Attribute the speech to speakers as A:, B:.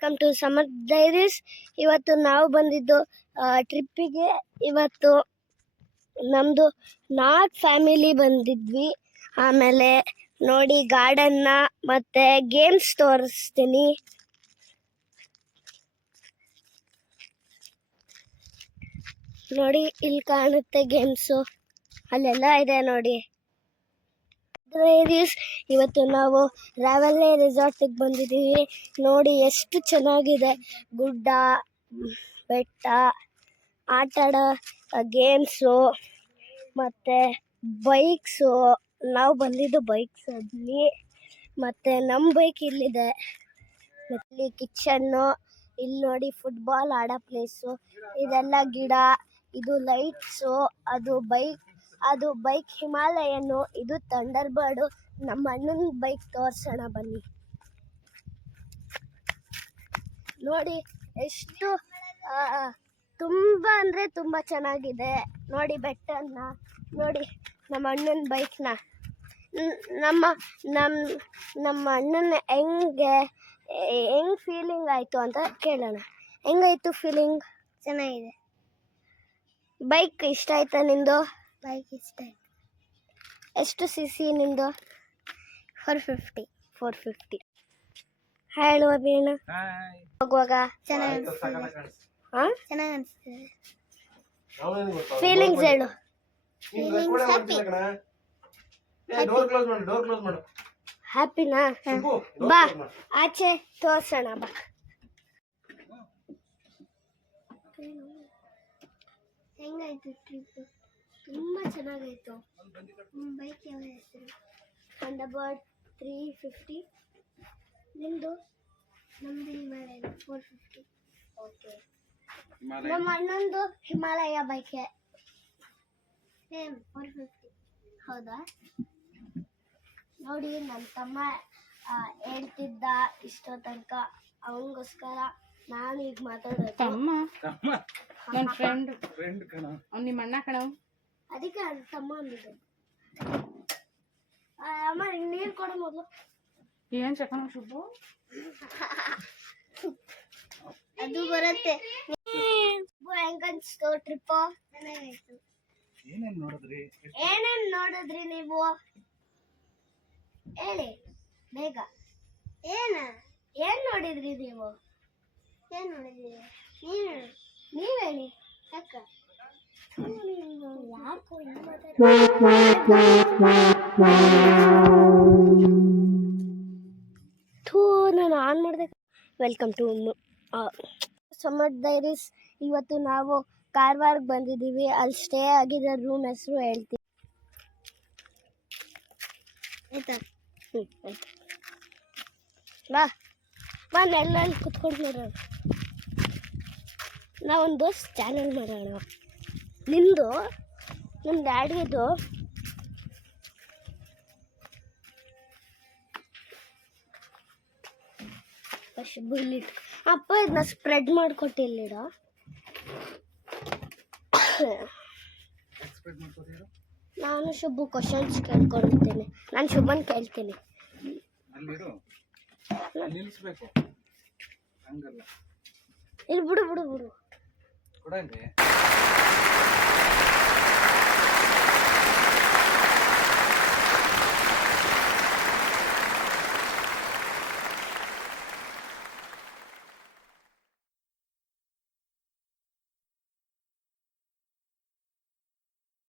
A: Welcome to summer diaries ಇವತ್ತು ನಾವು ಬಂದಿದ್ದು ಟ್ರಿಪ್ಪಿಗೆ ಇವತ್ತು ನಮ್ಮದು ನಾಲ್ಕು ಫ್ಯಾಮಿಲಿ ಬಂದಿದ್ವಿ. ಆಮೇಲೆ ನೋಡಿ ಗಾರ್ಡನ್ನ ಮತ್ತು ಗೇಮ್ಸ್ ತೋರಿಸ್ತೀನಿ. ನೋಡಿ, ಇಲ್ಲಿ ಕಾಣುತ್ತೆ ಗೇಮ್ಸು ಅಲ್ಲೆಲ್ಲ ಇದೆ ನೋಡಿ. ಡೈರೀಸ್ ಇವತ್ತು ನಾವು ರಾವೆಲ್ಲೇ ರೆಸಾರ್ಟಿಗೆ ಬಂದಿದ್ದೀವಿ. ನೋಡಿ ಎಷ್ಟು ಚೆನ್ನಾಗಿದೆ. ಗುಡ್ಡ, ಬೆಟ್ಟ ಆಟ ಆಡೋ ಗೇಮ್ಸು ಮತ್ತು ಬೈಕ್ಸು ನಾವು ಬಂದಿದ್ದು ಬೈಕ್ಸಲ್ಲಿ ಮತ್ತು ನಮ್ಮ ಬೈಕ್ ಇಲ್ಲಿದೆ. ಇಲ್ಲಿ ಕಿಚನ್ನು ಇಲ್ಲಿ ನೋಡಿ ಫುಟ್ಬಾಲ್ ಆಡೋ ಪ್ಲೇಸು ಇದೆಲ್ಲ ಗಿಡ, ಇದು ಲೈಟ್ಸು ಅದು ಬೈಕ್ ಅದು ಬೈಕ್ ಹಿಮಾಲಯನು ಇದು ಥಂಡರ್ ಬರ್ಡು ನಮ್ಮ ಅಣ್ಣನ ಬೈಕ್ ತೋರಿಸೋಣ ಬನ್ನಿ. ನೋಡಿ ಎಷ್ಟು ತುಂಬ ಅಂದರೆ ತುಂಬ ಚೆನ್ನಾಗಿದೆ. ನೋಡಿ ಬೆಟ್ಟನ ನೋಡಿ ನಮ್ಮ ಅಣ್ಣನ ಬೈಕ್ನ. ನಮ್ಮ ನಮ್ಮ ನಮ್ಮ ಅಣ್ಣನ ಹೆಂಗೆ ಹೆಂಗ್ ಫೀಲಿಂಗ್ ಆಯಿತು ಅಂತ ಕೇಳೋಣ. ಹೆಂಗಾಯಿತು ಫೀಲಿಂಗ್ ಚೆನ್ನಾಗಿದೆ. ಬೈಕ್ ಇಷ್ಟ ಆಯ್ತಾ ನಿಂದು? ಬೈಕ್ ಇಷ್ಟ ಆಯ್ತು ಎಷ್ಟು ಸಿ ಸಿ ನಿಂದು? ಫೋರ್ ಫಿಫ್ಟಿ ಫೋರ್ ಫಿಫ್ಟಿ ಹೇಳು ಅಭಿಣ
B: ಹಾಯ್
A: ಹೋಗುವಾಗ. ಚೆನ್ನಾಗಿ ಹಾಂ ಚೆನ್ನಾಗಿ ಅನಿಸ್ತದೆ. ಫೀಲಿಂಗ್ಸ್ ಹೇಳು.
B: ಫೀಲಿಂಗ್ಸ್ ಹ್ಯಾಪಿ ಮಾಡು ಡೋರ್ ಕ್ಲೋಸ್ ಮಾಡು.
A: ಹ್ಯಾಪಿನಾ ಬಾ ಆಚೆ ತೋರ್ಸೋಣ ಬಾ. ಹೆಂಗಾಯ್ತು ಟ್ರಿಪ್ ತುಂಬ ಚೆನ್ನಾಗಾಯ್ತು ಬೈಕ್ ಯಾವ ಹೆಸರು ಥಂಡರ್ಬರ್ಡ್ ತ್ರೀ ಫಿಫ್ಟಿ ನಿಮ್ಮದು ನಮ್ಮದು ಹಿಮಾಲಯ ಫೋರ್ ಫಿಫ್ಟಿ ಓಕೆ ನಮ್ಮ ಅಣ್ಣಂದು ಹಿಮಾಲಯ ಬೈಕೆ ಸೇಮ್ ಫೋರ್ ಫಿಫ್ಟಿ ಹೌದಾ? ನೋಡಿ ನನ್ನ ತಮ್ಮ ಹೇಳ್ತಿದ್ದ ಇಷ್ಟೋ ತನಕ ಅವನಿಗೋಸ್ಕರ ನಾನು ಈಗ ಮಾತಾಡೋದು.
C: ತಮ್ಮ.
B: ತಮ್ಮ.
C: ನನ್ನ ಫ್ರೆಂಡ್
B: ಫ್ರೆಂಡ್ ಕಣ.
C: ಅವ್ನು ನಿಮ್ಮ ಅಣ್ಣ ಕಣವ್
A: ಅದಕ್ಕೆ ಅವ್ನ್ ತಮ್ಮ ಅಂದಿದ್ದು. ಆ, ಅಮ್ಮ ನೀರು ಕೊಡು ಮೊದಲು.
C: ಏನ್ ಚಕನ ಶುಭು?
A: ಅದು ಬರುತ್ತೆ. ಹೆಂಗನ್ಸ್ತು ಟ್ರಿಪ್ಪು ಚೆನ್ನಾಗಾಯ್ತು
B: ಏನೇನ್ ನೋಡಿದ್ರಿ?
A: ಏನೇನ್ ನೋಡಿದ್ರಿ ನೀವು? ಹೇಳಿ ಬೇಗ. ಏನ? ಏನ್ ನೋಡಿದ್ರಿ ನೀವು? ಏನ್ ನೋಡಿದ್ರಿ? ನೀವು ನೀವ್ ಹೇಳಿ. ಅಕ್ಕ ಥೂ, ನಾನು ಆನ್ ಮಾಡಿದೆ. ವೆಲ್ಕಮ್ ಟು ಸಮರ್ ಡೈರೀಸ್ ಇವತ್ತು ನಾವು ಕಾರವಾರಕ್ಕೆ ಬಂದಿದ್ದೀವಿ. ಅಲ್ಲಿ ಸ್ಟೇ ಆಗಿರೋ ರೂಮ್ ಹೆಸರು ಹೇಳ್ತೀವಿ ಆಯ್ತಾ? ಬಾ. ಬಾ, ನೆಲ್ಲ ಕುತ್ಕೊಂಡು ನೋಡೋಣ. ನಾವೊಂದು ಚಾನಲ್ ಮಾಡೋಣ. ನಿಂದು? ನಮ್ಮ ಡ್ಯಾಡಿದು ಫಸ್ಟ್ ಬುಲ್ಲಿಟ್ ಅಪ್ಪ ಇದನ್ನ ಸ್ಪ್ರೆಡ್ ಮಾಡಿಕೊಟ್ಟಿಲ್ಲಿಡ ನಾನು ಶುಭು ಕ್ವಶನ್ಸ್ ಕೇಳ್ಕೊಳ್ತೇನೆ. ನಾನು ಶುಭನ್ ಕೇಳ್ತೀನಿ. ಇಲ್ಲಿ ಬಿಡು ಬಿಡು ಬಿಡು.